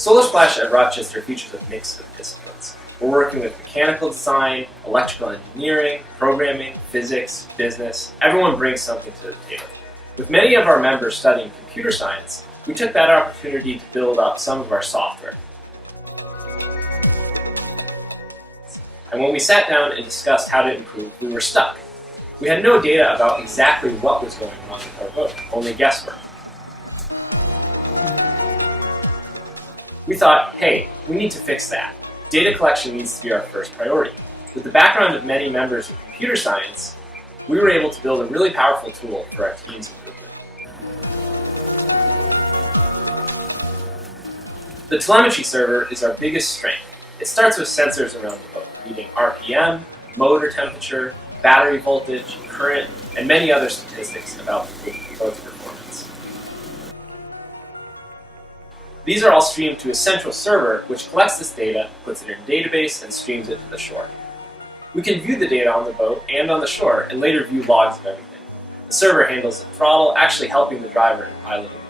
Solar Splash at Rochester features a mix of disciplines. We're working with mechanical design, electrical engineering, programming, physics, business. Everyone brings something to the table. With many of our members studying computer science, we took that opportunity to build up some of our software. And when we sat down and discussed how to improve, we were stuck. We had no data about exactly what was going on with our boat, only guesswork. We thought, hey, we need to fix that. Data collection needs to be our first priority. With the background of many members in computer science, we were able to build a really powerful tool for our team's improvement. The telemetry server is our biggest strength. It starts with sensors around the boat, reading RPM, motor temperature, battery voltage, current, and many other statistics about the boat's performance. These are all streamed to a central server, which collects this data, puts it in a database, and streams it to the shore. We can view the data on the boat and on the shore, and later view logs of everything. The server handles the throttle, actually helping the driver in piloting the boat.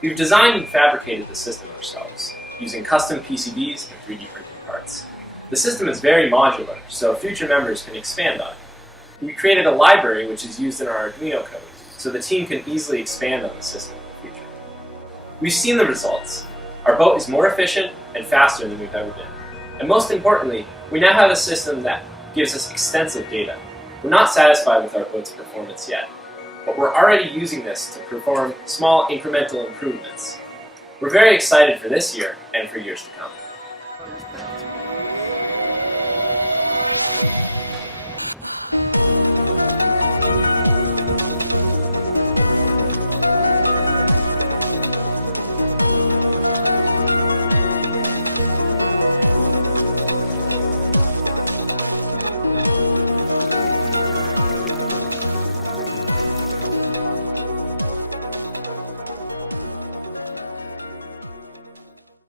We've designed and fabricated the system ourselves, using custom PCBs and 3D printed parts. The system is very modular, so future members can expand on it. We created a library which is used in our Arduino code, so the team can easily expand on the system in the future. We've seen the results. Our boat is more efficient and faster than we've ever been. And most importantly, we now have a system that gives us extensive data. We're not satisfied with our boat's performance yet, but we're already using this to perform small incremental improvements. We're very excited for this year and for years to come.